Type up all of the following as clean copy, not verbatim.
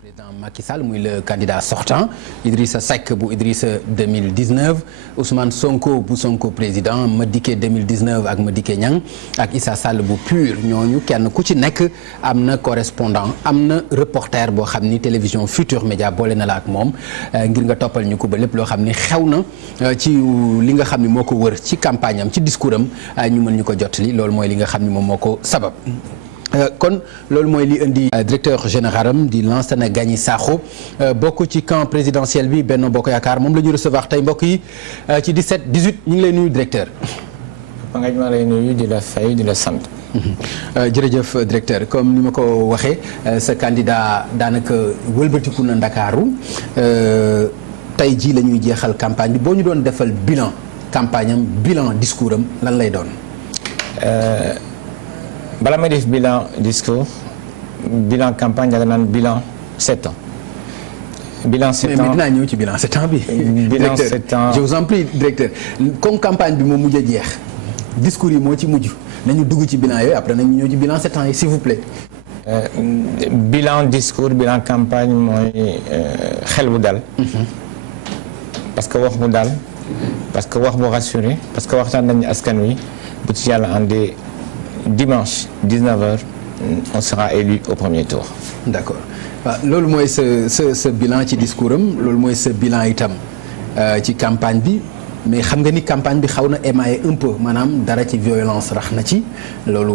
président Macky Sall muy le candidat sortant Idrissa Seck bu Idrissa 2019 Ousmane Sonko bu Sonko président Madické 2019 ak Madické Niang ak Issa Sall bu PUR ñooñu kenn ku ci nekk am na correspondant am na reporter boo xam ni télévision Futur Média boole na la ak moom ngir nga toppal ñu ko ba lépp loo xam ni xew na ci li nga xam ni moo ko wër ci campagne am ci discours am ñu mën ñu ko jottali loolu mooy li nga xam ni moom moo ko sabab. kon loolu mooy li indi directeur général am di Lansana Gagny Sakho bokk ci camp présidentiel bi Benno Bokk Yaakaar moom la ñu recevoir tey mbokk yi ci 17 18 ñu ngi lay nuyu directeur. Papa Ngagne maa lay nuyu di la fay di la sant. jërëjëf directeur comme ni ma ko waxee sa candidat daanaka wëlbatiku na Ndakaaru tey jii la ñuy jeexal campagne bi boo ñu doon defal bilan campagne am bilan discours am lan lay doon. bala may def bilan discours bilan campagne da nga naan bilan 7 ans. bilan 7 ans mais dinaa ñëw ci bilan 7 ans bi. bilan 7 ans je vous en prie directeur comme campagne bi moo mujj a jeex discours yi moo ci mujj nañu dugg ci bilan yooyu après nañu ñëw ci bilan 7 ans yi s'il vous plaît. bilan discours bilan campagne mooy xel bu dal. parce que wax bu dal parce que wax bu rassuré parce que waxtaan nañu askan wi bu ci yàlla àndee. Dimanche 19h on sera élu au premier tour. D'accord loolu mooy sa bilan ci discours am loolu mooy sa bilan itam ci campagne bi mais xam nga ni campagne bi xaw na émaillé un peu maanaam dara ci violence rax na ci loolu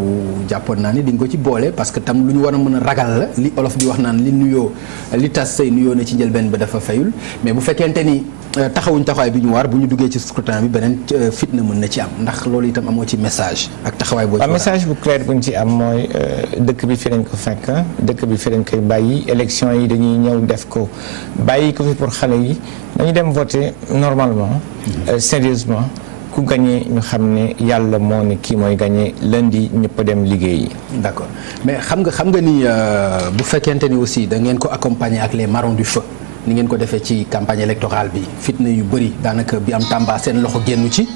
jàppoon naa ni di nga ko ci boole parce que tam lu ñu war a mën a ragal la li olof di wax naan li nuyoo li tas say nuyoo na ci njëlbeen ba dafa fayul mais bu fekkente ni taxawuñ taxawaay bi ñu war bu ñu duggee ci scrutin bi beneen fitna mën na ci am ndax loolu itam amoo ci message ak taxawaay boo ci war a message bu clair bu ñu ci am mooy dëkk bi fi lañ ko fekk dëkk bi fi lañ koy bàyyi élection yi dañuy ñëw def ko bàyyi ko fi pour xale yi dañu dem voter normalement sérieusement ku gagné ñu xam ne yàlla moo ne kii mooy gagné lundi ñëpp a dem liggéeyi. D'accord mais xam nga ni bu fekkente ni aussi da ngeen ko accompagner ak les marrons du feu ni ngeen ko defee ci campagne électorale bi fitna yu bëri daanaka bi am Tamba seen loxo génnu ci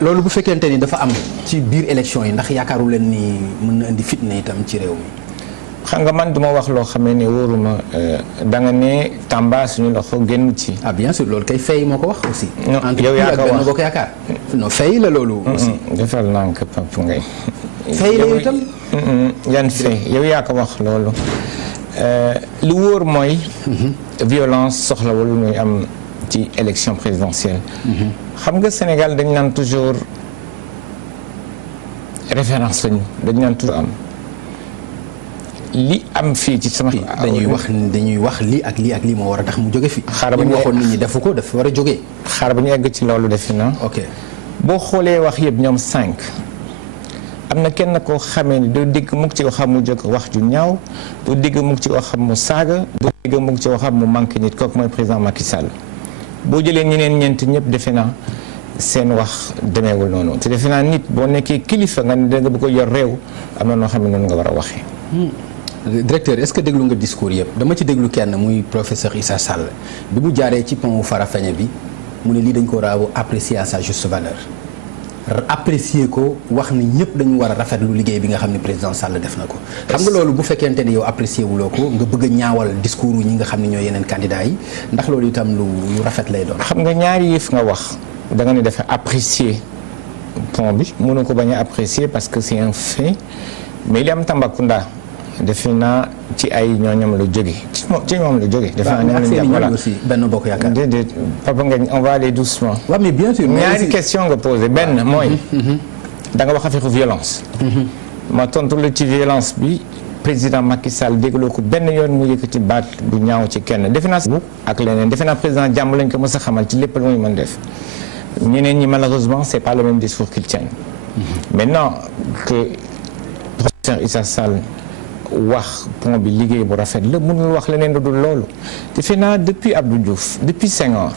loolu bu fekkente ni dafa am ci biir élection yi ndax yaakaaru leen ni mën na indi fitna itam ci réew mi. xam nga man duma wax loo xamee ne wóoruma da nga ne Tamba suñu loxo génn ci. ah bien sûr loolu kay fay moo ko wax aussi. non yow yaa ko wax Benno Bokk Yaakaar non fay la loolu. aussi defal naa ko Papa Ngagne. fay la itam. yan fay yow yaa ko wax loolu. lu wóor mooy. violence soxlawul muy am ci élection présidentielle. xam nga Sénégal dañ naan toujours référence lañu dañ naan toujours am. li am fii ci sama. dañuy wax lii ak lii moo war a tax mu jóge fi. xaaral ba ñu waxoon nit ñi defu ko dafa war a jógee. xaaral ba ñu egg ci loolu defi na. ok boo xoolee wax yëpp ñoom 5 am na kenn koo xamee ni doo dégg mukk ci waxam mu jóg wax ju ñaaw doo dégg mukk ci waxam mu saaga doo dégg mukk ci waxam mu manqué nit kooku mooy président Macky Sall boo jëlee ñeneen ñeent ñëpp defe naa seen wax demeewul noonu te defe naa nit boo nekkee kilifa nga ne da nga bëgg a yor réew am na noo xam ne noonu nga war a waxee. directeur est-ce que déglu nga discours yëpp dama ci déglu kenn muy professeur Issa Sall bi mu jaaree ci pont Farafeñe bi mu ne lii dañ ko war a apprécier à sa juste valeur apprécier ko wax ni ñëpp dañu war a rafetlu liggéey bi nga xam ne président Sall def na ko. xam nga loolu bu fekkente ni yow apprécier wuloo ko nga bëgg a ñaawal discours ñi nga xam ne ñoo yeneen candidats yi ndax loolu itam lu rafet lay doon. xam nga ñaari yëf nga wax da nga ne dafa apprécier pont bi mënu ko bañ a apprécier parce que c'est un fait mais li am Tambacounda. defe naa ci ay ñooñam la jóge ci moom la jóge. defe naa ñooñu la voilà aussi Benno Bokk Yaakaar. déedéet Papa Ngagne on va aller doucement. waaw mais bien sûr. ñaari question nga posé benn mooy. da nga wax affaire violence. ma tontu la ci violence bi président Macky Sall dégloo ko benn yoon mu yëkkati baat bu ñaaw ci kenn defe naa. ak leneen defe naa président jàmm lañ ko mës a xamal ci lépp lu muy mën def ñeneen ñi malheureusement c'est pas le même discours qu'ils tiennent. maintenant que professeur Issa Sall. wax pont bi liggéey bu rafet la mënul wax leneen lu dul loolu defe naa depuis Abdou Diouf depuis Senghor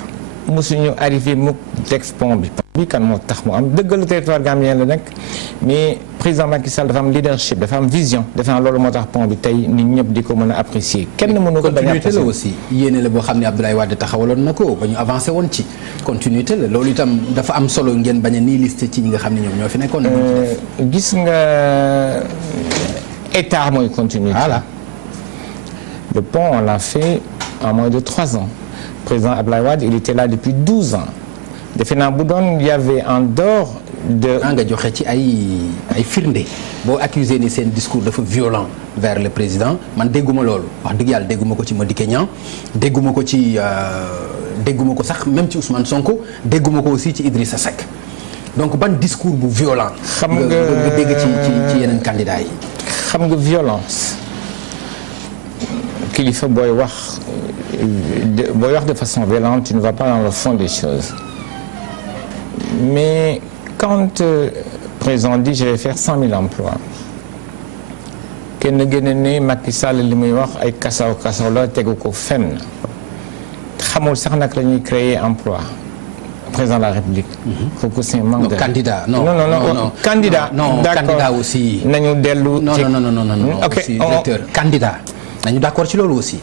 mosuñu arrivé mukk teg pont bi kan moo tax mu am dëggalu territoire gambien la nekk mais président Macky Sall dafa am leadership dafa am vision defe naa loolu moo tax pont bi tey nit ñëpp di ko mën a apprécier kenn mënu ko bañ a continuité la aussi yéene la boo xam ne Abdoulaye Wade taxawaloon na ko ba ñu avancé woon ci continuité la loolu itam dafa am solo ngeen bañ a nii liste ci ñi nga xam ne ñoom ñoo fi nekkoon gis nga état mooy continuité. voilà Le pont, on l'a fait en moins de 3 ans. Le président Abdoulaye Wade, il était là depuis 12 ans. defe naa bu doon y avait en dehors de. nga joxe ci ay firnde boo accusé ni seen discours dafa violent vers le président man dégguma loolu wax dëgg yàlla dégguma ko ci Madické Niang dégguma ko ci dégguma ko sax même ci Ousmane Sonko dégguma ko aussi ci Idrissa Seck donc ban discours bu violent. xam nga dégg ci yeneen candidats yi. xam nga violence kilifa booy wax de façon violente tu ne vas pas dans le fond des choses. Mais quand le président dit je vais faire 100 000 emplois kenn gën a ne Macky Sall li muy wax ay kasaw la tegu ko fenn xamul sax nag la ñuy créer emploi président de la République. kooku c'est un manque de candidat non candidat candidat aussi. nañu dellu ci non ok aussi directeur candidat nañu d'accord ci loolu aussi.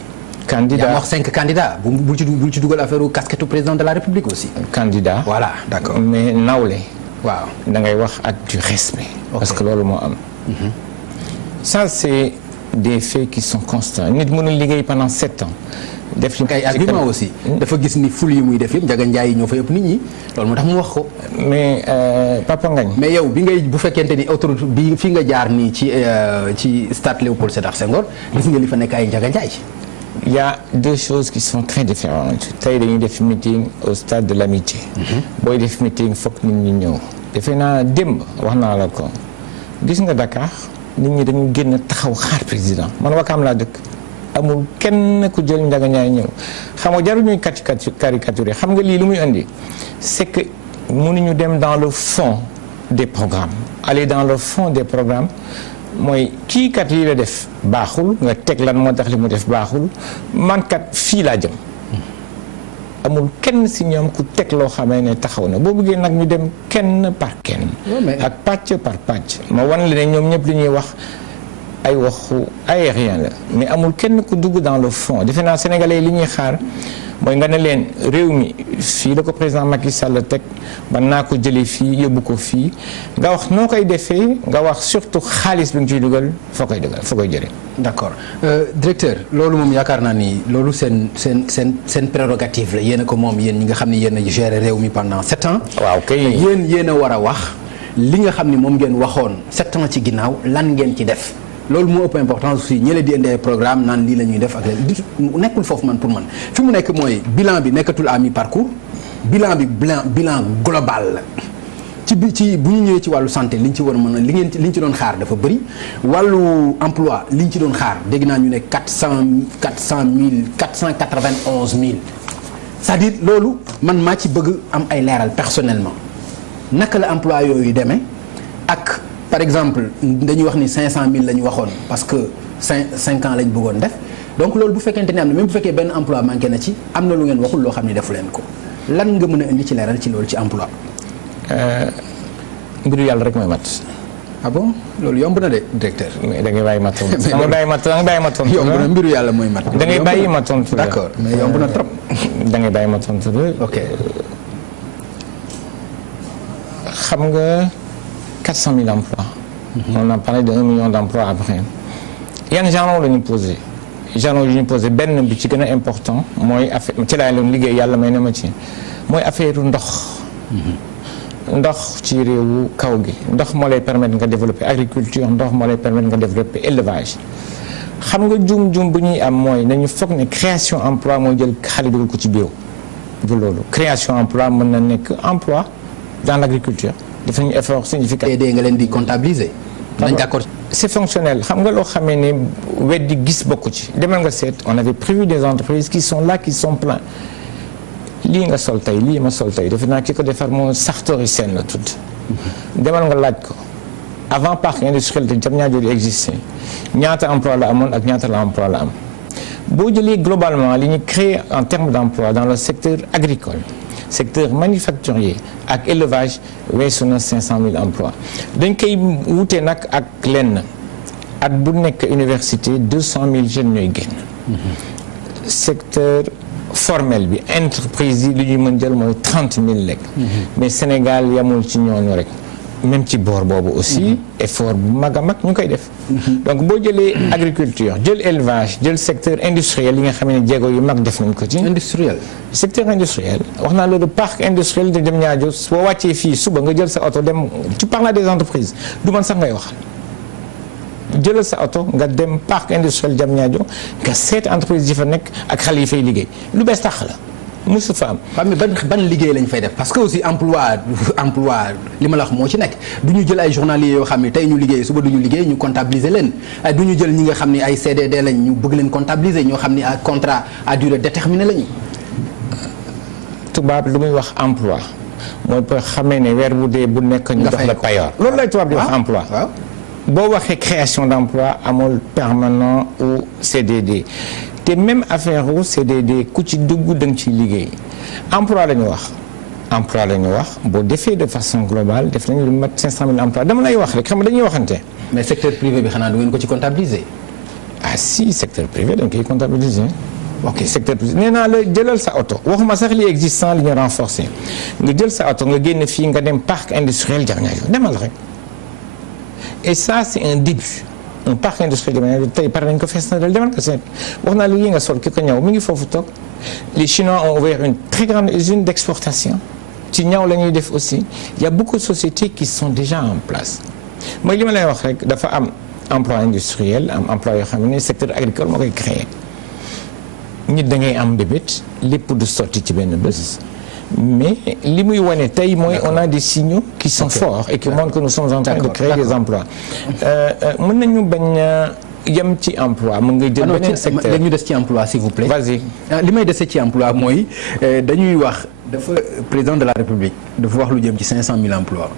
candidat yaa wax 5 candidats bu ci dugal affaire casquette président de la République aussi. candidat voilà d'accord mais nawle. waaw da ngay wax ak du respect. parce que loolu moo am. ça c'est des faits qui sont constants nit mënul liggéey pendant 7 ans. def li ay argument aussi. dafa gis ni ful yi muy def yëpp Ndiaga Ndiaye yi ñoo fa yëpp nit ñi loolu moo tax mu wax ko. mais Papa Ngagne. mais yow bu fekkente ni autoroute bi fi nga jaar nii ci stade Léopold Sédar Senghor gis nga li fa nekk ay Ndiaga Ndiaye. Il y a deux choses qui sont très différentes tey dañuy def meeting au stade de l'amitié. booy def meeting fokk nit ñi ñëw. defe naa démb wax naa la ko gis nga Dakar nit ñi dañu génn taxaw xaar président man Wakaam laa dëkk amul kenn ku jël Ndiaga Ndiaye ñëw xam nga jarul ñuy caricature xam nga lii lu muy indi c'est que mënuñu dem dans le fond des programmes aller dans le fond des programmes. mooy kii kat lii la def baaxul nga teg lan moo tax li mu def baaxul man kat fii laa jëm amul kenn si ñoom ku teg loo xamee ne taxaw na boo bëggee nag ñu dem kenn par kenn. ak pàcc par pàcc. ma wan la ne ñoom ñëpp li ñuy wax ay waxu aérien la mais amul kenn ku dugg dans le fond defe naa sénégalais li ñuy xaar mooy nga ne leen réew mi fii la ko président Macky Sall teg man naa ko jëlee fii yóbbu ko fii nga wax noo koy defee nga wax surtout xaalis bi nga ciy dugal foo koy jëlee. d'accord directeur loolu moom yaakaar naa ni loolu seen prérogative la yéen a ko moom yéen ñi nga xam ne yéen a géré réew mi pendant 7 ans. waaw kay yéen a war a wax li nga xam ni moom ngeen waxoon 7 ans ci ginnaaw lan ngeen ci def. loolu moo ëpp importance aussi ñële di indee programme naan lii la ñuy def ak nekkul foofu man pour man fi mu nekk mooy bilan bi nekkatul à mi-parcours bilan global la ci bu ñu ñëwee ci wàllu santé liñ ci war a mën a liñ ci doon xaar dafa bëri wàllu emploi liñ ci doon xaar dégg naa ñu ne 491 000 c'est-à-dire loolu man maa ci bëgg am ay leeral personnellement naka la emploi yooyu demee ak. par exemple dañuy wax ni 500 000 la ñu waxoon parce que 5 ans lañ bëggoon def donc loolu bu fekkente ne am na même bu fekkee benn emploi manqué na ci am na lu ngeen waxul loo xam ne defu leen ko lan nga mën a indi ci leeral ci loolu ci emploi. mbiru yàlla rek mooy mat. ah bon loolu yomb na de directeur. mais da ngay bàyyi ma tontu. da ngay bàyyi ma tontu. yomb na mbiru yàlla mooy mat. da ngay bàyyi ma tontu. d'accord mais yomb na trop. da ngay bàyyi ma tontu. ok. xam nga. 400 000 emplois. On a parlé de 1 million d'emplois après. yan jalons la ñu posé jalons yu ñu posé benn bi ci gën a important mooy affaire ci laa doon liggéey yàlla may na ma ci mooy affaire ndox. ndox ci réewu kaw gi ndox moo lay permettre nga développer agriculture ndox moo lay permettre nga développer élevage. xam nga juum bu ñuy am mooy nañu foog ne création emploi mooy jël xale dugal ko ci bureau du loolu création emploi mën na nekk emploi dans l'agriculture. dafa ñu effort significatif. nga leen di comptabiliser. nañ d'accord. c'est fonctionnel xam nga loo xamee ne weddi gis bokku ci demal nga seet on avait prévu des entreprises qui sont là qui sont pleins lii nga sol tey lii ma sol tey defe naa ki ko defar moo Sartori Sène la tudd. demal nga laaj ko avant parc industriel de Diamniadio di existé ñaata emploi la amoon ak ñaata la emploi la am boo jëlee globalement li ñu créé en termes d'emploi dans le secteur agricole. secteur manufacturier ak élevage weesu na 500 000 emplois dañ koy wute nag ak lenn at bu nekk université 200 000 jeunes ñooy génn. secteur formel bi entreprise yi li ñuy mën jël mooy 30 000 lekk. mais Sénégal yamul ci ñooñu rek même ci boor boobu aussi effort bu mag a mag ñu koy def donc boo jëlee agriculture jël élevage jël secteur industriel yi nga xam ne jéego yu mag def nañ ko ci industriel secteur industriel wax naa loolu parc industriel de Diamniadio boo wàccee fii suba nga jël sa oto dem tu parles des entreprises du man sax ngay wax jëlal sa oto nga dem parc industriel Diamniadio nga seet entreprise yi fa nekk ak xale yi fay liggéey lu bees tax la musu fa am. xam nga ban liggéey lañ fay def parce que aussi emploi li ma la wax moo ci nekk du ñu jël ay journaliers yoo xam ne tey ñu liggéey suba du ñu liggéey ñu comptabiliser leen du ñu jël ñi nga xam ne ay CDD lañ ñu bëgg leen comptabiliser ñoo xam ne ak contrat à durée déterminée lañu. tubaab lu muy wax emploi mooy pour xamee ne weer bu dee bu nekk ñu jox la payoor loolu lay tubaab di wax emploi. boo waxee création d'emploi amul permanent ou CDD. te même affaire u CDD ku ci dugg da nga ciy liggéey emploi la ñu wax boo defee de façon globale def nañu lu mat 500 000 emplois dama lay wax rek xam nga dañuy waxante. mais secteur privé bi xanaa du ngeen ko ci comptabiliser. ah si secteur privé dañ koy comptabiliser. ok secteur privé nee naa la jëlal sa oto waxuma sax li existant li ñu renforcer nga jël sa oto nga génn fii nga dem parc industriel Diamniadio demal rek et ça c'est un début. un parc industriel tey pare nañ ko fees na dal demal ko seet wax naa la yi nga sol ki ko ñaw mi ngi foofu toog les Chinois ont ouvert une très grande usine d'exportation ci ñaw la ñuy def aussi il y a beaucoup de sociétés qui sont déjà en place mooy li ma lay wax rek dafa am emploi industriel am emploi yoo xam ne secteur agricole moo koy créer nit da ngay am bébét lépp du sotti ci benn bés mais li muy wane tey mooy on a des signaux qui sont forts et qui montrent que nous sommes en train de créer des emplois mën nañu bañ yem ci emploi mën nga jël beneen secteur léegi ñu des ci emploi s'il vous plaît. vas-y li may dese ci emploi mooy dañuy wax dafa président de la république dafa wax lu jëm ci 500 000 emplois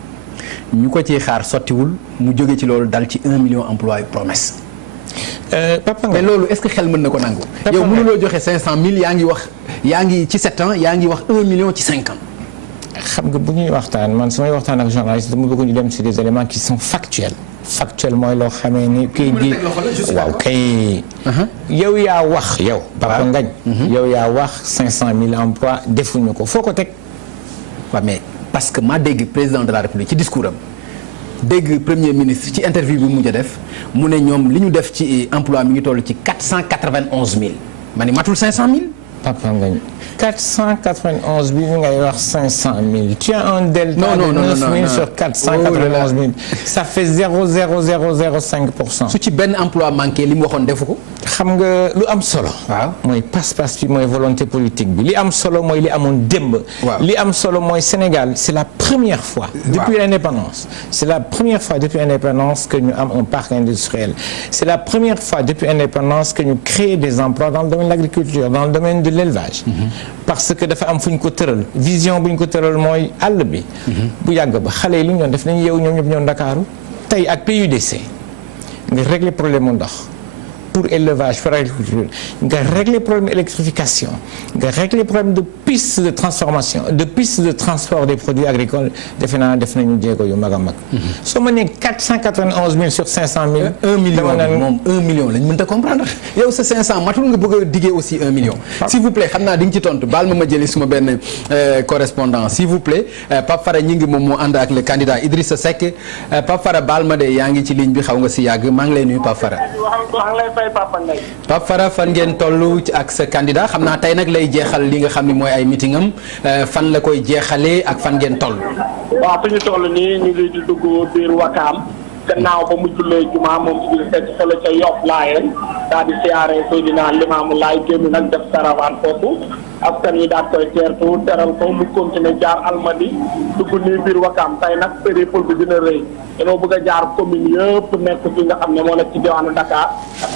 ñu ko ci xaar sottiwul mu jóge ci loolu dal ci 1 million emploi promesse. Papa mais loolu est-ce que xel mën na ko nangu. yow mënuloo joxe 500 000 yaa ngi ci 7 ans yaa ngi wax 1 million ci 5 ans. xam nga bu ñuy waxtaan man su may waxtaan ak journaliste dama bëgg ñu dem sur des éléments qui sont factuels. factuel mooy loo xamee ni kii di waaw kay. yow yaa wax yow. Papa Ngagne yow yaa wax 500 000 emplois defuñu ko foo ko teg. waaw mais parce que maa dégg président de la république ci discours am. dégg premier ministre ci interview bi mu mujj a def mu ne ñoom li ñu def ci emploi mi ngi toll ci 491 000 ma ni matul 500 000. Papa Ngagne 491 000 ngay wax 500 000 tu as un delta de 9 000 sur 491 000 ça fait 0,0005%. su ci benn emploi manqué li mu waxoon defu ko. xam nga lu am solo. waaw mooy passe-passe bi mooy volonté politique bi li am solo mooy li amoon démb. li am solo mooy Sénégal c'est la première fois. depuis l'indépendance c'est la première fois depuis l'indépendance que ñu am un parc industriel c'est la première fois depuis l'indépendance que ñu créer des emplois dans le domaine de l'agriculture dans le domaine de l'élevage. parce que dafa am fu ñu ko tëral vision bu ñu ko tëral mooy àll bi. bu yàgg ba xale yi lu ñu doon def nañu yeewu ñoom ñëpp ñëw Ndakaaru tey ak PUDC nga régler problème mu ndox. pour élevage pour agriculture nga régler problème électrification nga régler problème de piste de transformation de piste de transport des produits agricoles defe naa def nañu jéego yu mag a mag. soo ma nee 491 000 sur 500 000. 1 million moom 1 million lañ mënut a comprendre yow sa 500 matul nga bëgg a diggee aussi 1 million. s'il vous plaît xam naa di nga ci tontu baal ma jëli suma benn correspondant s'il vous plaît Pape Fara ñi ngi moom moo ànd ak le candidat Idrissa Seck Pape Fara baal ma de yaa ngi ci ligne bi xaw nga si yàgg maa ngi lay nuyu Pape Fara. Pape Fara fan ngeen toll ak sa candidat xam naa tey nag lay jeexal li nga xam ne mooy ay meeting am fan la koy jeexalee ak fan ngeen toll. waaw fi ñu toll nii ñu ngi di dugg biir Wakaam gannaaw ba mu jullee jumaa moom Idrissa Seck fële ca Yoff Laayeen daal di siyaare Seydina Limaamu Laay génn nag def caravane foofu askan yi daal koy teertu teral ko mu continuer jaar Almadi dugg nii biir Wakaam tey nag périple bi dina rëy dañoo bëgg a jaar commune yëpp nekk fi nga xam ne moo nekk ci diwaanu Dakar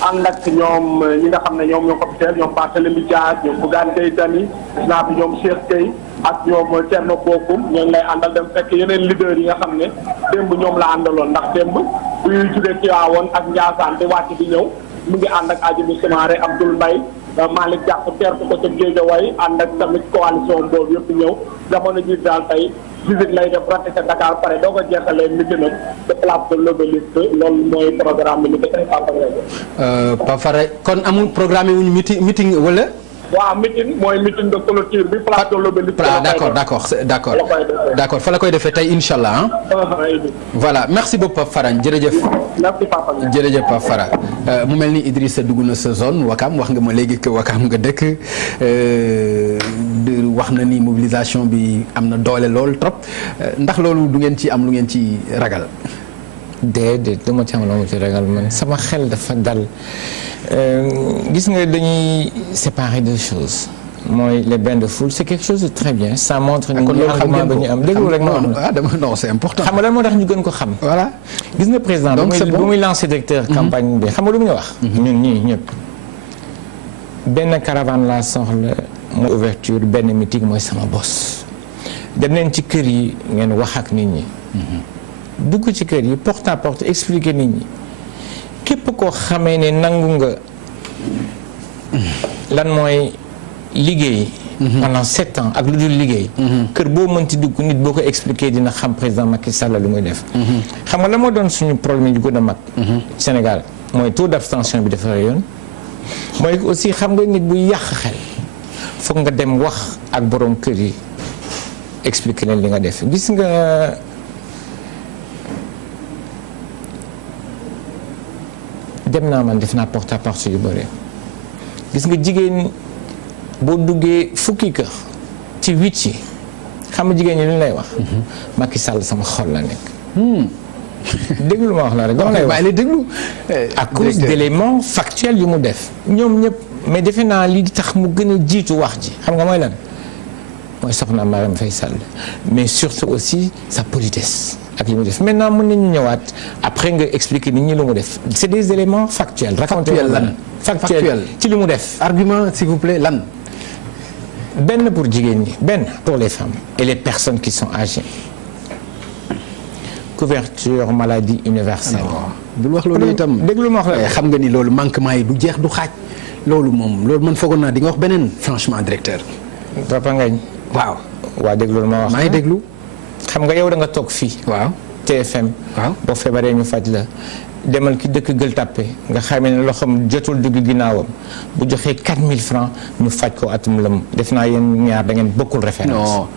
ànd ak ñoom ñi nga xam ne ñoom ñoo ko fi teel ñoom Barthélémy Dias ñoom Bougane Gueye Dany gis naa fi ñoom Cheikh Gueye ak ñoom Thierno Bocoum ñooñu lay àndal dem fekk yeneen leaders yi nga xam ne démb ñoom la àndaloon ndax démb bu ñuy jugee Tivaouane ak Ndiassane di wàcc di ñëw mu ngi ànd ak Adjimi Soumaré Abdoul Mbaye Malick Diack teertu ko ca Guédiawaye ànd ak tamit coalition boobu yëpp ñëw jamono ji daal tey visite lay def raté ca Dakar pare doo ko jeexalee mitinam de place de l'Obélisque loolu mooy programme bi ni ko tey Pape Fara kon amul programme wuñu meeting wala. waaw meeting mooy meeting de clôture bi place de l'Obélisque. d'accord fa la koy defee tey incha allah voilà merci beaucoup Pape Fara jërëjëf. merci Papa. jërëjëf Pape Fara mu mel ni Idrissa dugg na sa zone Wakam wax nga ma léegi que Wakam nga dëkk wax na ni mobilisation bi am na doole lool trop ndax loolu du ngeen ci am lu ngeen ci ragal. déedéet dama ci am lu ma ci ragal man sama xel dafa dal. gis nga dañuy séparer deux choses mooy les bains de foule c'est quelque chose de très bien ça montre ni ñu argument ba ñu am déglu rek non c'est important xam nga lan moo tax ñu gën ko xam voilà gis nga président bu muy lancé directeur campagne bi xam nga lu mu ñu wax ñun ñii ñëpp benn caravane laa soxla mooy ouverture benn meeting mooy sama bos dem leen ci kër yi ngeen wax ak nit ñi dugg ci kër yi porte à porte expliquer nit ñi képp koo xamee ne nangu nga lan mooy liggéey pendant 7 ans ak lu dul liggéey kër boo mënti dugg nit boo ko expliquer dina xam président Macky Sall lu muy def xam nga la moo doon suñu problème yu gën a mag Sénégal mooy taux d'abstention bi dafa yoon mooy aussi xam nga nit bu yàq xel foog nga dem wax ak borom kër yi expliquer leen li nga def gis nga dem naa man def naa porte à porte yu bëri gis nga jigéen boo duggee fukki kër ci 8 yi xam nga jigéen ñi lu lay wax. Macky Sall sama xol la nekk. déglu ma wax la rek dama lay wax déglu à cause d'éléments factuels yu mu def ñoom ñëpp mais defe naa li tax mu gën a jiitu wax ji xam nga mooy lan mooy soxna Marème Faye Sall mais surtout aussi sa politesse. ak li mu def maintenant mën nañu ñëwaat après nga expliquer nit ñi lu mu def c'est des éléments factuels. factuel ci li mu def. argument s'il vous plaît lan. benn pour jigéen ñi benn pour les femmes et les personnes qui sont âgées couverture maladie universelle. bul wax loolu itam déglu ma wax la xam nga ni loolu manquement yi du jeex du xaaj loolu moom loolu man foogoon naa di nga wax beneen franchement directeur. Papa Ngagne. waaw déglu ma wax. maa ngi déglu. xam nga yow da nga toog fii. waaw TFM. waaw boo feebaree ñu faj la demal ki dëkk Gueule Tapée nga xamee ne loxoom jotul dugg ginnaawam bu joxee 4000 francs ñu faj ko atum lëm def naa yéen ñaar da ngeen bokkul référence. non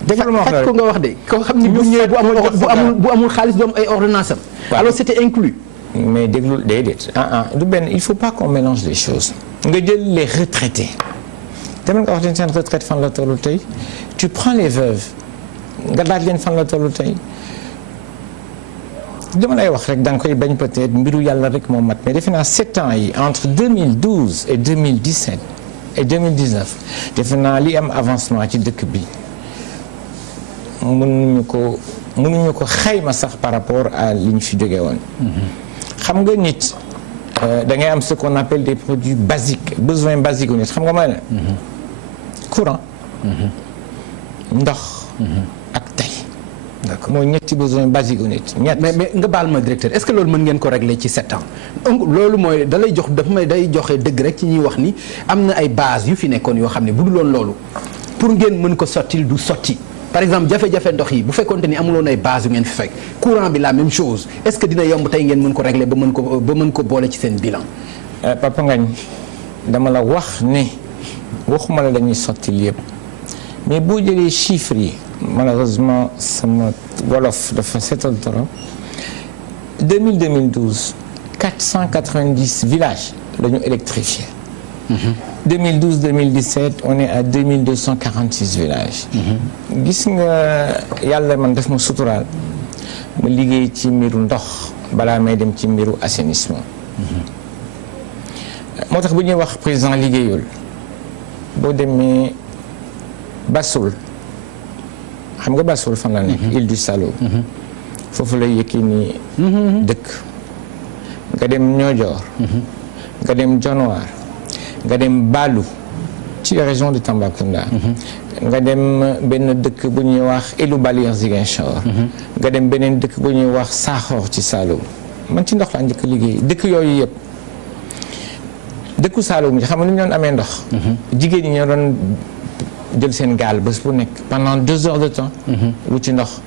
faj ko nga wax de. koo xam ni bu ñëwee bu amul xaalis du am ay ordonnance am. alors c'était inclus. mais déglu déedéet du benn il faut pas qu'on mélange les choses. nga jël les retraités demal nga wax leen seen retraite fan la tollu tey tu prends les veuves. nga daaj leen fan la tollu tey dama lay wax rek da nga koy bañ peut-être mbiru yàlla rek moo mat mais defe naa 7 ans yi entre 2012 et 2017 et 2019 defe naa li am avancement ci dëkk bi mënuñu ko xayma sax par rapport à li ñu fi jógee woon. xam nga nit da ngay am ce qu'on appelle des produits basiques besoins basiques u nit xam nga mooy la courant ndox ak tey. d'accord mooy ñetti besoin basique nit ñett. mais nga baal ma directeur est-ce que loolu mën ngeen ko régler ci 7 ans. donc loolu mooy da lay jox dafa may day joxe dëgg rek ci ñuy wax ni am na ay base yu fi nekkoon yoo xam ne bu dul woon loolu pour ngeen mën ko sottil du sotti par exemple jafe-jafe ndox yi bu fekkoonte ni amuloon ay base yu ngeen fi fekk courant bi la même chose est-ce que dina yomb tey ngeen mën ko régler ba mën ko boole ci seen bilan. Papa Ngagne dama la wax ne waxuma la dañuy sottil yëpp mais boo jëlee chiffres yi. malheureusement sama wolof dafa seetal trop 2012 490 villages la ñu électrifié. 2012-2017 on est à 2246 villages. gis nga yàlla man daf ma suturaal ma liggéey ci mbiru ndox balaa may dem ci mbiru assainissement. moo tax bu ñuy wax président liggéeyul boo demee Bassoul. xam nga Bassoul fan la nekk île du Salo foofu lay Yékini dëkk nga dem Niodior nga dem Dionewar nga dem Balou ci région de Tambacounda nga dem benn dëkk bu ñuy wax Elou Balière Ziguinchor nga dem beneen dëkk bu ñuy wax Saxor ci Saloum man ci ndox laa njëkk liggéey dëkk yooyu yëpp dëkku Saloum yi xam nga ni ñu doon amee ndox jigéen ñi ñoo doon jël seen gaal bés bu nekk pendant 2 heures de temps wuti ndox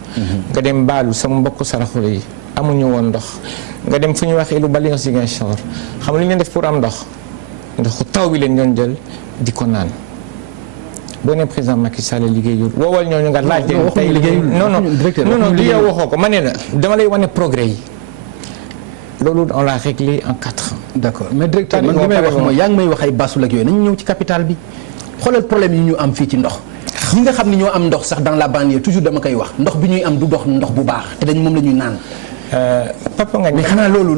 nga dem baalu sama mbokk saraxule yi amuñu woon ndox nga dem fu ñuy wax Elou Balière Ziguinchor xam nga li ñu def pour am ndoxu taw bi leen doon jël di ko naan boo nee président Macky Sall liggéeyul woowal ñooñu nga laaj leen tey liggéeyul non li yow waxoo ko ma ne la dama lay wane progrès yi loolu on l'a réglé en 4 ans. d'accord mais directeur man li may wax mooy yaa ngi may wax ay basul ak yooyu nañu ñëw ci capital bi xoolal problème yi ñu am fii ci ndox ñi nga xam ni ñoo am ndox sax dans la banlieue toujours dama koy wax ndox bi ñuy am du ndox bu baax te dañ moom la ñuy naan. Papa Ngagne mais xanaa loolu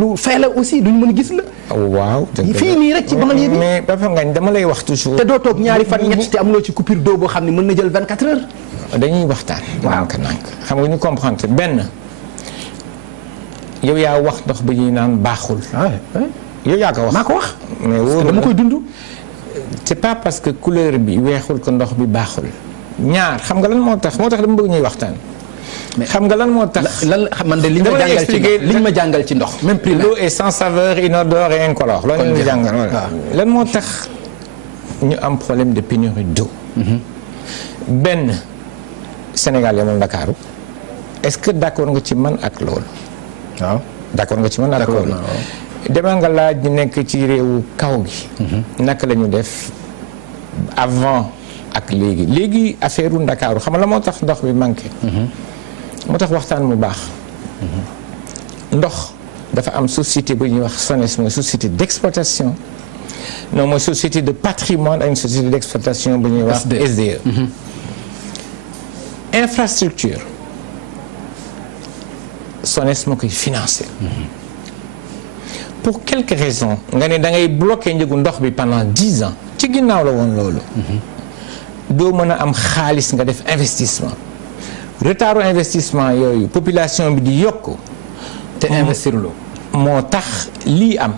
lu fay la aussi duñ mën a gis la. waaw fii nii rek ci banlieue bi. mais Papa Ngagne dama lay wax toujours. te doo toog ñaari fan ñett te amuloo ci coupure d'eau boo xam ne mën na jël 24 heures. dañuy waxtaan. waaw nànk xam nga ñu comprendre benn yow yaa wax ndox bi ñuy naan baaxul. yow yaa ko wax maa ko wax. mais wóor dama koy dund. c'est pas parce que couleur bi weexul ko ndox bi baaxul. ñaar xam nga lan moo tax dama bëgg ñuy waxtaan. xam nga lan moo tax man de liñ ma jàngal ci ndox même primaire. l'eau est sans saveur, inodore et incolore. loolu la ñu jàngal lan moo tax ñu am problème de pénurie d'eau. benn Sénégal yemoon Ndakaaru est-ce que d'accord nga ci man ak loolu. waaw d'accord nga ci man ak loolu. demal nga laaj ñu nekk ci réewu kaw gi. naka la ñu def avant ak léegi affaire u Ndakaaru xam nga la moo tax ndox bi manqué. moo tax waxtaan mu baax. ndox dafa am société bu ñuy wax SONES mooy société d'exploitation non mooy société de patrimoine ak une société d'exploitation bu ñuy wax SDE. infrastructure SONES moo koy financé. pour quelques raisons nga ne da ngay bloquer njëgu ndox bi pendant 10 ans ci ginnaaw la woon loolu. doo mën a am xaalis nga def investissement. retardu investissement yooyu population bi di yokk te investir loo moo tax lii am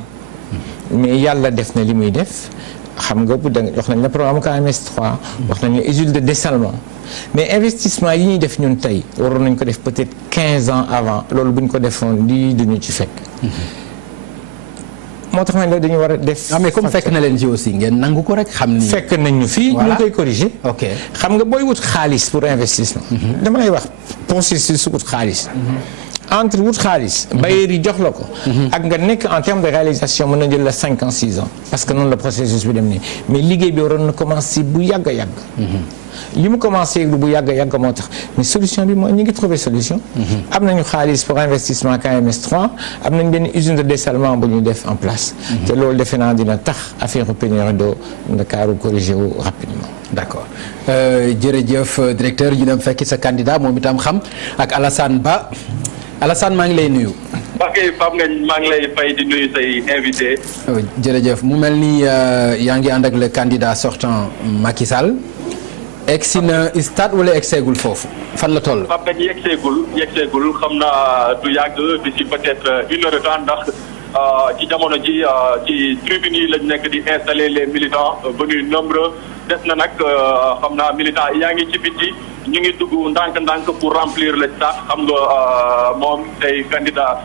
mais yàlla def na li muy def xam nga wax nañ la programme KMS 3 wax nañ la usine de dessalement mais investissement yi ñuy def ñun tey waroon nañ ko def peut-être 15 ans avant loolu bu ñu ko defoon lii duñu ci fekk moo tax nañ la dañu war a def. mais comme fekk na leen ci aussi ngeen nangu ko rek xam ni. fekk nañ ñu fii ñu koy corriger. ok xam nga booy wut xaalis pour investissement. dama lay wax processus su wut xaalis. entre wut xaalis. bailleurs yi jox la ko. ak nga nekk en termes de réalisation mën na jël la 5 ans 6 ans. parce que noonu la processus bi dem nii mais liggéey bi waroon na commencer bu yàgg a yàgg. li mu commencé bu yàgg a yàgg moo tax mais solution bi mooy ñu ngi trouver solution. am nañu xaalis pour investissement KMS 3 am nañu benn usine de dessalement bu ñuy def en place. te loolu defe naa dina tax affaire pénurie d'eau Ndakaaru corrigé wu rapidement. d'accord jërëjëf directeur ñu dem fekki sa candidat moom itam xam ak Alassane Ba Alassane maa ngi lay nuyu. ok Pape Ngagne maa ngi lay fay di nuyu say invité. jërëjëf mu mel ni yaa ngi ànd ak le candidat sortant Macky Sall. egsi na stade wala egseegul foofu fan la toll. Pape Ngagne yegseegul xam naa du yàgg d'ici peut-être 1 heure de temps ndax ci jamono ji ci tribune yi lañ nekk di installer les militants venus nombreux des na nag xam naa militants yaa ngi ci biti ñu ngi dugg ndànk-ndànk pour remplir le stade xam nga moom tey candidat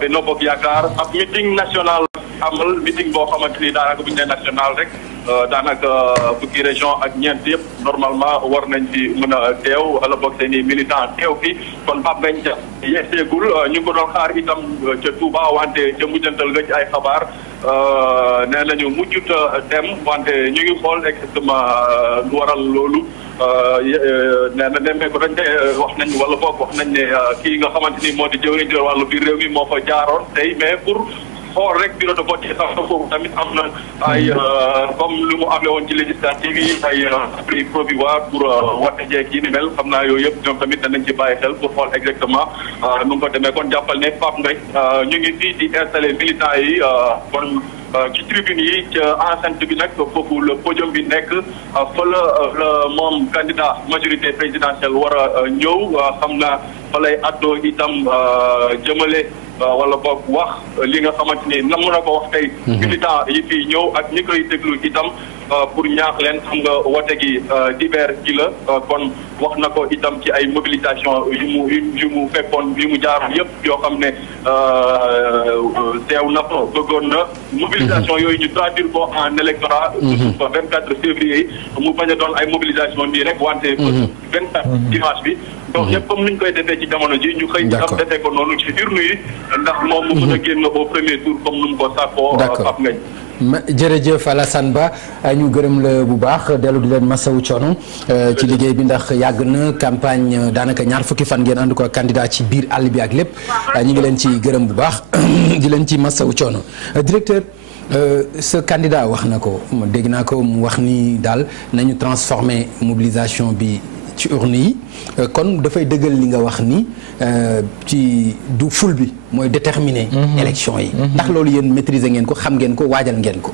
Benno Bokk Yaakaar ab meeting national amal meeting boo xamante ni daanaka bu ñu nee national rek daanaka fukki région ak ñeent yëpp normalement war nañ fi mën a teew wala boog seen i militant teew fi kon Pape Ngagne yegseegul ñu ngi ko doon xaar itam ca Touba wante ca mujjantal nga ci ay xabaar nee nañu mujjut dem wante ñu ngi xool exactement lu waral loolu nee na nemmee ko dañ de wax nañ wala boog wax nañ ne kii nga xamante ni moo di jëwriñ ci wàllu biir réew mi moo fa jaaroon tey mais pour xool rek bureau de vote yi sax foofu tamit am na ay comme lu mu amee woon ci législative yi ay abri provisoire pour wate jeeg yi ni mel xam naa yooyu yëpp ñoom tamit danañ ci bàyyi xel pour xool exactement nu mu ko demee kon jàppal ne Pape Ngagne ñu ngi fii di installer militants yi kon ci tribune yi ca enceinte bi nag foofu le podium bi nekk fa la moom candidat majorité présidentielle war a ñëw xam naa fa lay addoo itam jëmale wala boog wax li nga xamante ni nam na ko wax tey militant yi fii ñëw ak ñi koy déglu itam pour ñaax leen xam nga wote gi dibeer ji la kon wax na ko itam ci ay mobilisation yu mu fekkoon yu mu jaar yëpp yoo xam ne teew na ko bëggoon na mobilisation yooyu ñu traduire ko en électorat 24 février mu bañ a doon ay mobilisation nii rek wante 24 dimanche bi donc ñëpp comme ni ñu koy defee ci jamono ji ñu xëy itam defee ko noonu ci urne yi ndax moom mu mën a génn au premier tour comme nu mu ko sàkkoo Pape Ngagne jërëjëf Alassane Ba ñu gërëm la bu baax dellu di leen masawu coono ci liggéey bi ndax yàgg na campagne daanaka ñaar fukki fan ngeen ànd ko candidat ci biir àll bi ak lépp ñu ngi leen ci gërëm bu baax di leen ci masawu coono directeur ce candidat wax na ko dégg naa ko mu wax ni daal nañu transformer mobilisation bi ci urne yi kon dafay dëggal li nga wax ni ci du ful bi mooy déterminer élection yi ndax loolu yéen maîtriser ngeen ko xam ngeen ko waajal ngeen ko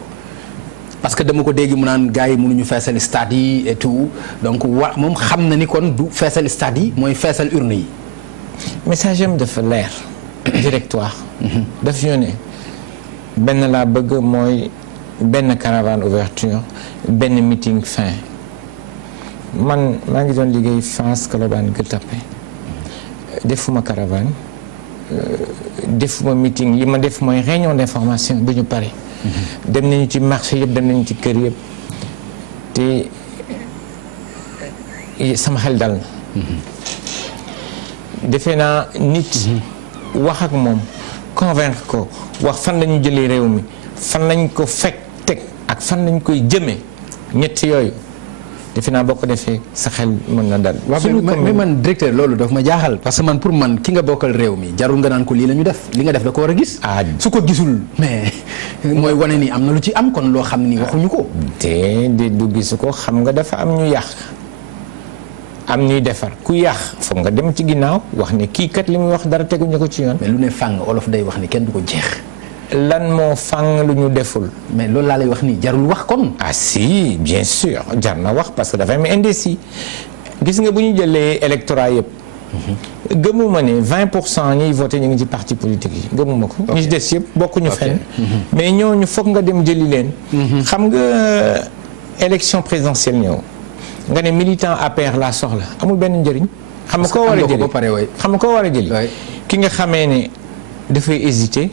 parce que dama ko dégg mu naan gars yi mënuñu feesal stade yi et tout donc moom xam na ni kon du feesal stade yi mooy feesal urne yi message am dafa leer directoire daf ñu ne benn laa bëgg mooy benn caravane ouverture benn meeting fin man maa ngi doon liggéey Fass Colobane Gueule Tapée defuma caravane defuma meeting yi ma def mooy réunion d'information bi ñu pare dem nañu ci marché yëpp dem nañu ci kër yëpp te sama xel dal na defe naa nit wax ak moom convaincre ko wax fan lañu jëlee réew mi fan lañ ko fekk teg ak fan lañ koy jëmee ñett yooyu defe naa boo ko defee sa xel mën na dal. mais man directeur loolu daf ma jaaxal parce que man pour man ki nga bokkal réew mi jarul nga naan ko lii la ñu def li nga def da ko war a gis. su ko gisul mais mooy wane ni am na lu ci am kon loo xam ni waxuñu ko. te du gisu ko xam nga dafa am ñu yàq am ñuy defar ku yàq foog nga dem ci ginnaaw wax ne kii kat li muy wax dara teguñu ko ci yoon. mais lu ne fàng olof day wax ni kenn du ko jeex. lan moo fang lu ñu deful. mais loolu laa lay wax nii jarul wax kon. ah si bien sûr jar na wax parce que dafa am indécis gis nga bu ñu jëlee électorat yëpp. gëmuma ne 20% ñiy voté ñu ngi ci parti politique yi gëmuma ko. ñi ci des yëpp bokkuñu fenn. mais ñooñu foog nga dem jëli leen. xam nga élection présidentielle ñëw nga ne militant APR laa soxla amul benn njëriñ. xam nga koo war a jëli xam nga koo war a jëli. ki nga xamee ne dafay hésiter.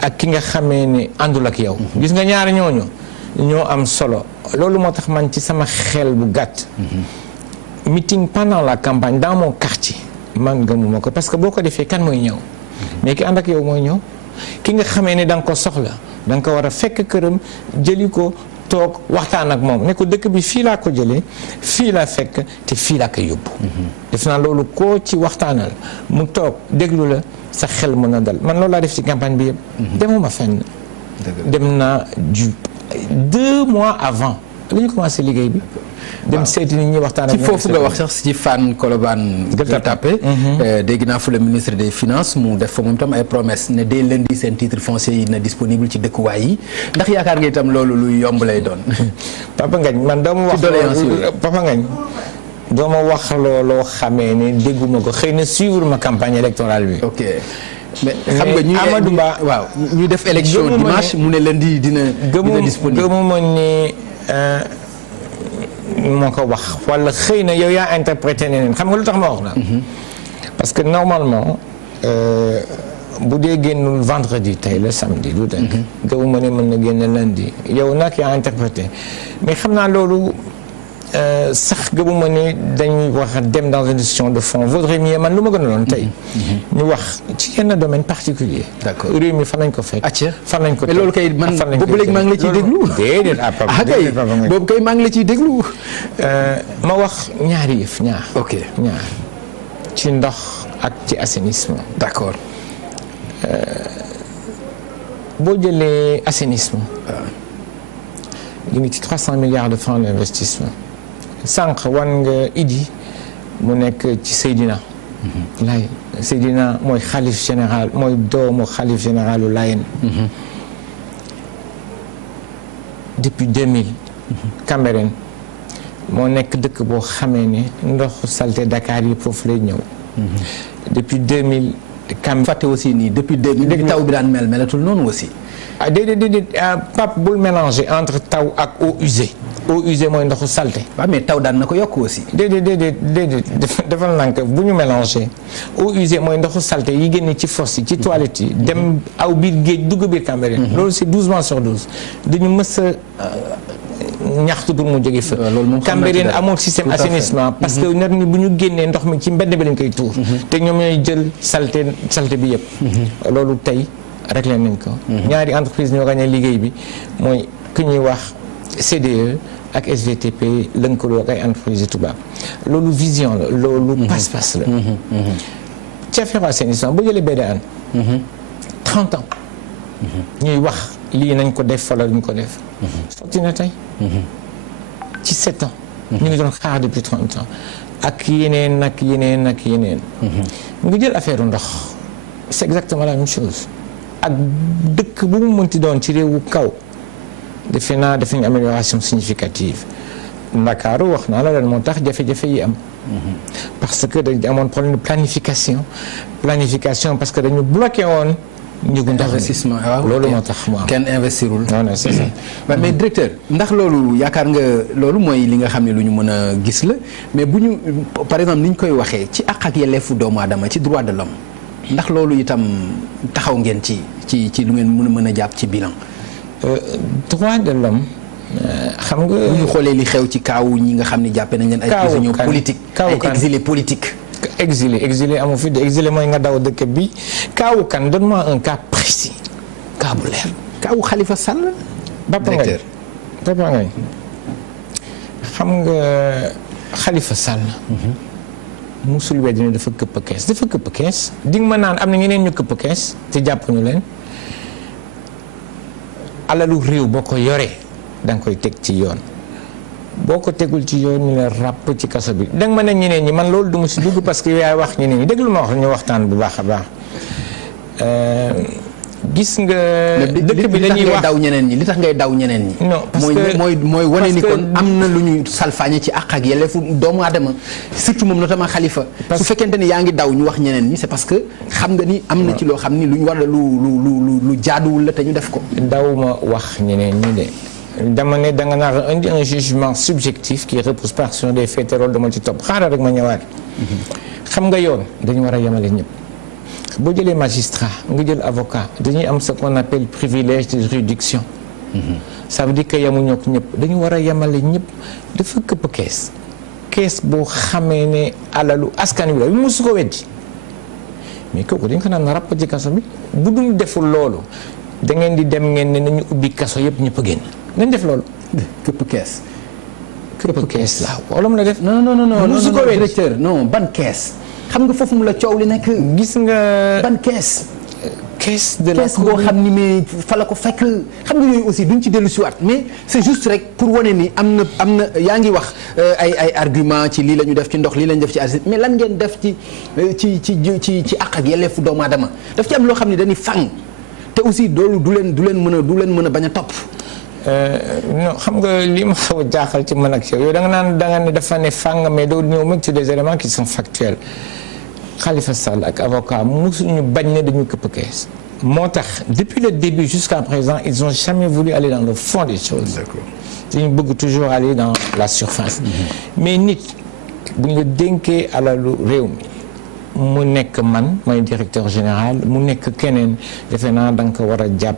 ak ki nga xamee ne àndul ak yow. gis nga ñaari ñooñu ñoo am solo loolu moo tax man ci sama xel bu gàtt. meeting pendant la campagne dans mon quartier man gëmuma ko parce que boo ko defee kan mooy ñëw. mais ki ànd ak yow mooy ñëw ki nga xamee ne da nga ko soxla da nga ko war a fekk këram jëli ko toog waxtaan ak moom ne ko dëkk bi fii laa ko jëlee fii laa fekk te fii laa ko yóbbu. def naa loolu koo ci waxtaanal mu toog déglu la. sa xel mën a dal man loolu laa def ci campagne bi yëpp. demuma fenn. dem naa 2 mois avant la ñu commencé liggéey bi. dem seeti nit ñi waxtaan ak ci foofu nga wax sax ci Fann Colobane Gueule Tapée dégg naa fu le ministre des finances mu def fa moom itam ay promesses ne dès lundi seen titre foncier yi na disponible ci dëkkuwaay yi ndax yaakaar nga itam loolu luy yomb lay doon. Papa Ngagne man dama wax Papa Ngagne doo ma wax loo xamee ne dégguma ko xëy na suivre ma campagne électorale bi. ok mais xam nga ñu Amadou Ba waaw ñu def élection dimanche mu ne lundi dina disponible. gëmuma ni moo ko wax wala xëy na yow yaa interprété neneen xam nga lu tax ma wax na parce que normalement bu dee génnul vendredi tey la samedi du dëkk gëmuma ne mën na génn lundi yow nag yaa interprété mais xam naa loolu sax gëmuma ne dañuy wax dem dans une discussion de fond vaudrait mieux man lu ma gën a doon tey ñu wax ci yenn domaine particulier d'accord réew mi fan lañ ko fekk fan lañ ko mais loolu kay man boobu léegi maa ngi la ciy déglu déedéet kay boobu kay maa ngi la ciy déglu ma wax ñaari yëf ñaar ci ndox ak ci assainissement d'accord boo jëlee assainissement ñu ngi ci 300 milliards de francs d'investissement sànq wan nga Idi mu nekk ci Seydina Laye Seydina mooy xalif général mooy doomu xalif généralu Layène depuis 2000 Cambérène moo nekk dëkk boo xamee ne ndoxu salte Dakar yi foofu lay ñëw depuis 2000 fàtte aussi nii depuis 2000 léegi taw bi daan melatul noonu aussi ah déedéet Pape bul mélanger entre taw ak eau usée eau usée mooy ndoxu salté. waaw mais taw daan na ko yokk aussi. déedéet defal nank bu ñu mélanger eau usée mooy ndoxu salté yi génne ci fosse yi ci toilette yi. dem aw biir géej dugg biir Cambérène. loolu c'est 12 mois sur 12 dañu mës a ñaxtu pour mu jóge fa. Cambérène amul système assainissement. parce que nag ni bu ñu génnee ndox mi ci mbedd bi lañ koy tuur. te ñoom ñooy jël salté bi yëpp. loolu tey. réglé nañ ko. ñaari entreprise ñoo gagné liggéey bi mooy ku ñuy wax CDE ak SVTP lëkkaloo ak ay entreprises tubaab loolu vision la loolu pas-pas la. ci affaire assainissement boo jëlee BDAN. 30 ans. ñuy wax lii nañ ko def wala duñ ko def. sotti na tey. ci 7 ans. ñu ngi doon xaar depuis 30 ans. ak yeneen ak yeneen ak yeneen. nga jël affaire ndox c'est exactement la même chose. ak dëkk bu mu mënti doon ci réewu kaw. defe naa def nañu amélioration significative. Ndakaaru wax naa la lan moo tax jafe-jafe yi am. parce que dañu amoon problème de planification. planification parce que dañu bloqué woon. njëgu ndox investissement waaw loolu moo tax mu am kenn investirul. non non c'est ça. mais directeur ndax loolu yaakaar nga loolu mooy li nga xam ne lu ñu mën a gis la mais bu ñu par exemple ni ñu koy waxee ci àq ak yelleefu doomu aadama ci droit de l'homme ndax loolu itam taxaw ngeen ci lu ngeen mën a jàpp ci bilan. droit de l'homme xam nga. bu ñu xoolee li xew ci kaaw ñi nga xam ne jàppe nañ leen ay prisonniers politiques ay exilés politiques. exilé amu fi de exilé mooy nga daw dëkk bi kaawu kan donne-moi un cas précis cas bu leer. kaawu Khalifa Sall. directeur Papa Ngagne xam nga Khalifa Sall. musul weddi ne dafa këpp kees di nga ma naan am na ñeneen ñu këpp kees te jàpp ñu leen alalu réew boo ko yoree da nga koy teg ci yoon. boo ko tegul ci yoon ñu la ràpp ci kaso bi danga ma ne ñeneen ñi man loolu du ma si dugg parce que yaay wax ñeneen ñi déglu ma wax ñu waxtaan bu baax a baax gis nga. dëkk bi dañuy wax daw ñeneen ñi li tax ngay daw ñeneen ñi. non parce que mooy wane ni kon am na lu ñuy salfaañe ci àq ak yelleefu doomu aadama surtout moom notamment Khalifa. su fekkente ni yaa ngi daw ñu wax ñeneen ñi c'est parce que xam nga ni am na ci loo xam ni lu ñu war a lu jaaduwul la te ñu def ko. daw ma wax ñeneen ñi de. dama ne danga nar indi un jugement subjectif qui repose pas sur des faits te loolu dama ci topp xaaral rek ma ñëwaat. xam nga yoon dañu war a yemale ñëpp. boo jëlee magistrat nga jël avocat dañuy am ce qu'on appelle privilège de juridiction. ça veut dire que yemuñoo ko ñëpp dañu war a yemale ñëpp dafa këpp kees boo xamee ne alalu askan wi la bi mosu ko weddi mais kooku dañ ko naan ràpp ci kaso bi bu dul deful loolu da ngeen di dem ngeen ne nañu ubbi kaso yëpp ñëpp a génn nañ def loolu. këpp kees. këpp kees waaw wala mu la def. non mosu ko weddi directeur non ban kees. xam nga foofu mu la coow li nekk. gis nga ban kees. kees de la kees boo xam ni mais fa la ko fekk xam nga yooyu aussi duñ ci dellu si waat mais c'est juste rek pour wane ni am na yaa ngi wax ay argument ci lii la ñu def ci ndox lii la ñu def ci asile mais lan ngeen def ci àq ak yelleefu doomu aadama daf ci am loo xam ne dañuy fang te aussi loolu du leen mën a bañ a topp. non xam nga li ma xaw a jaaxal ci man ak yow da nga ne dafa ne fang mais doo ñëw mag ci des éléments qui sont factuels. Khalifa Sall ak avocat musuñu bañ ne dañu këpp kees moo tax depuis le début jusqu'à présent ils ont jamais voulu aller dans le fond des choses. D'accord. dañu bëgg toujours aller dans la surface. mais nit bu ñu la dénkee alalu réew mi mu nekk man mooy directeur général mu nekk keneen defe naa da nga ko war a jàpp.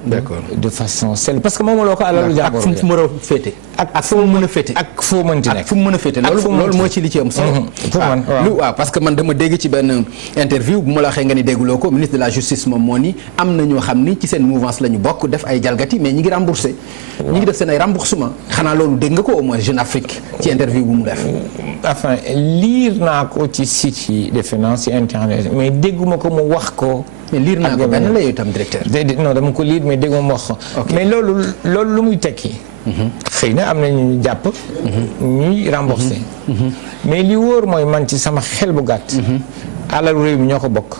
de façon sell parce que moom loo ko alalu jàmbur ak fu mu mën a féete. ak fu mu mën a féete. ak foo mënti nekk ak fu mu mën a féete loolu moo ci li ci am solo. waaw parce que man dama dégg ci benn interview bu ma la waxee nga ni dégguloo ko ministre de la justice moom moo ni am na ñoo xam ni ci seen mouvance la ñu bokk def ay jalgati mais ñi ngi remboursé. ñi ngi def seen ay remboursement xanaa loolu dégg nga ko au moins Jeune Afrique ci interview bu mu def. enfin lire naa ko ci site yi defe naa ci internet mais dégguma ko mu wax ko. mais lire naa ko benn la yow itam directeur. non dama ko lire mais dégguma mu wax ko. mais loolu lu muy tekki. xëy na am na ñu jàpp. ñuy remboursé. mais li wóor mooy man ci sama xel bu gàtt. alalu réew mi ñoo ko bokk.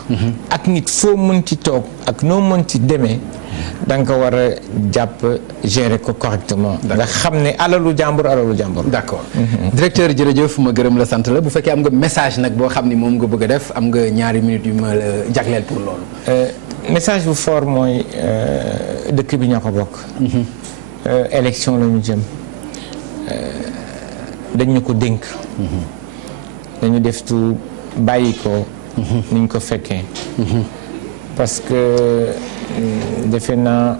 ak nit foo mënti toog ak noo mënti demee. da nga ko war a jàpp gérer ko correctement. nga xam ne alalu jàmbur. d'accord directeur jërëjëf ma gërëm la sant la bu fekkee am nga message nag boo xam ni moom nga bëgg a def am nga ñaari minutes yu ma jagleel pour loolu. message bu fort mooy dëkk bi ñoo ko bokk. élection la ñu jëm dañ ñu ko dénk. dañu def tu bàyyi ko. niñ ko fekkee. parce que defe naa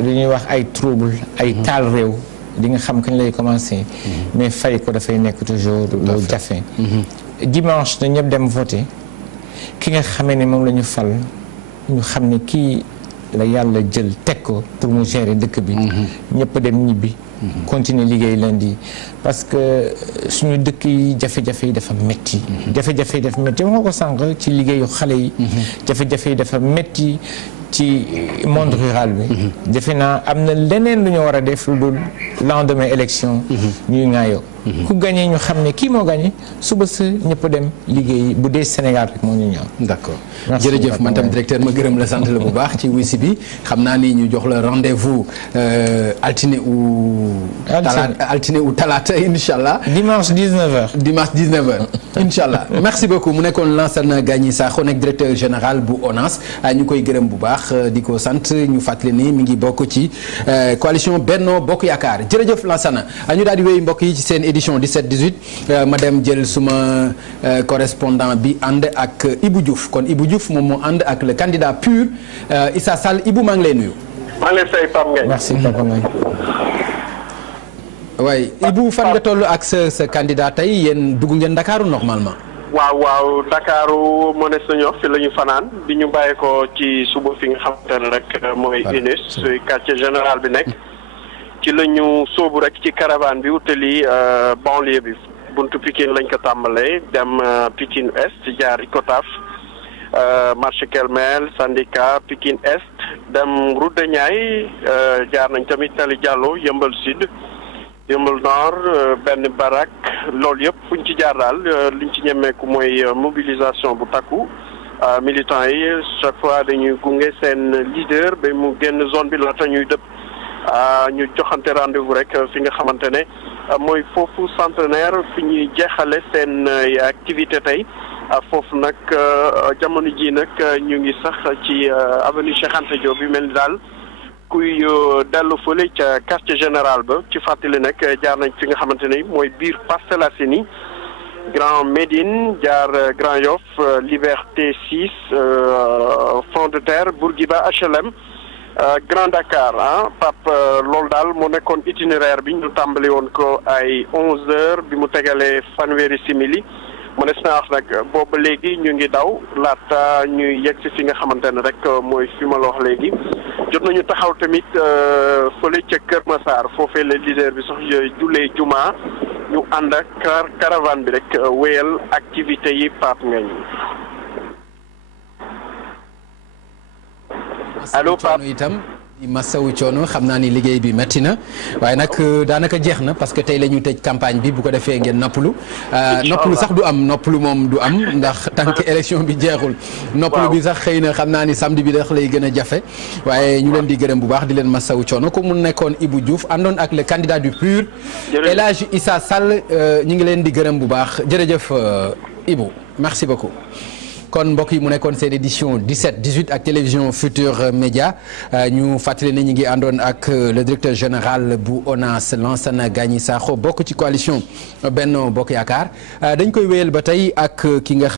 li ñuy wax ay trouble ay taal réew di nga xam kañ lay commencer. mais fay ko dafay nekk toujours lu jafe. dimanche na ñëpp dem voter ki nga xamee ne moom la ñu fal ñu xam ne kii la yàlla jël teg ko pour mu gérer dëkk bi. ñëpp dem ñibbi. continuer liggéey lundi parce que suñu dëkk yi jafe-jafe yi dafa metti jafe-jafe yi dafa metti moo ko sànq ci liggéeyu xale yi. jafe-jafe yi dafa metti ci monde rural bi. defe naa am na leneen lu ñu war a def lu dul lendemain élection. ñuy ŋaayoo. ku gagné ñu xam ne kii moo gagné suba sa ñëpp dem liggéey bu dee Sénégal rek moo ñu ñaaw. d'accord jërëjëf man tam directeur ma gërëm la sant la bu baax ci wisi bi xam naa ni ñu jox la rendez-vous altine ou talaata incha allah. dimanche 19h. dimanche 19h incha allah merci beaucoup mu nekkoon Lansana Gagny Sakho nekk directeur général bu ONAS ñu koy gërëm bu baax di ko sant ñu fàttali ni mi ngi bokk ci coalition Benno Bokk Yaakaar jërëjëf Lansana ñu daal di wéy mbokk yi ci seen édition 17-18 ma dem jël suma correspondant bi ànd ak Ibou Diouf kon Ibou Diouf moom moo ànd ak le candidat PUR Issa Sall Ibou maa ngi lay nuyu. maa ngi lay fay Pape Ngagne. merci Pape Ngagne. waaye Ibou fan nga toll ak sa candidat tey yéen dugg ngeen Ndakaaru normalement. waaw Ndakaaru moo ne suñu fi la ñu fanaan bi ñu bàyyi ko ci suba fi nga xamante ne rek mooy UNIS suy quartier général bi nekk. ci la ñu sóobu rek ci caravane bi wutali banlieue bi buntu Pikine lañ ko tàmbalee dem Pikine Est jaar Icotaf marché Kelmel syndicat Pikine Est dem route de Niayes jaar nañ tamit Tali Diallo Yeumbeul Sud Yeumbeul Nord benn barak loolu yëpp fuñ ci jaar daal liñ ci ñemeeku mooy mobilisation bu takku militants yi chaque fois dañuy gunge seen leader ba mu génn zone bi laata ñuy dëpp ñu joxante rendez-vous rek fi nga xamante ne mooy foofu centenaire fi ñuy jeexale seen activité tey foofu nag jamono ji nag ñu ngi sax ci avenue Cheikh Anta Diop bi mel ni daal kuy dellu fële ca quartier général ba ci fàttali nag jaar nañ fi nga xamante ne mooy biir Parcelles Assainies Grand Médine jaar Grand Yoff Liberté 6 Front de Terre Bourguiba HLM Grand Dakar Pape loolu daal moo nekkoon itinéraire bi ñu tàmbali woon ko ay 11h bi mu tegalee fanweeri simili mu ne si nag boobu léegi ñu ngi daw laata ñuy yegg si fi nga xamante ne rek mooy fi ma la wax léegi jot nañu taxaw tamit fële ca Kër Massar foofee le leader bi sax jullee juma ñu ànd ak caravane bi rek wéyal activité yi Pape Ngagne. allo Pape itam masawu coono xam naa ni liggéey bi métti na waaye nag daanaka jeex na parce que tey la ñu tëj campagne bi bu ko defee ngeen noppalu. noppalu sax du am noppalu moom du am ndax tant que élection bi jeexul. noppalu bi sax xëy na xam naa ni samedi bi dax lay gën a jafe. waaye ñu leen di gërëm bu baax di leen masawu coono ku mu nekkoon Ibou Diouf àndoon ak le candidat du PUR. jërëjëf El Hadj Issa Sall ñu ngi leen di gërëm bu baax jërëjëf Ibou merci beaucoup. kon mbokk yi mu nekkoon seen édition 17-18 ak télévision Futur Média ñu fàttali ne ñu ngi àndoon ak le directeur général bu ONAS Lansana Gagny Sakho bokk ci coalition Benno Bokk Yaakaar dañ koy wéyal ba tey ak ki nga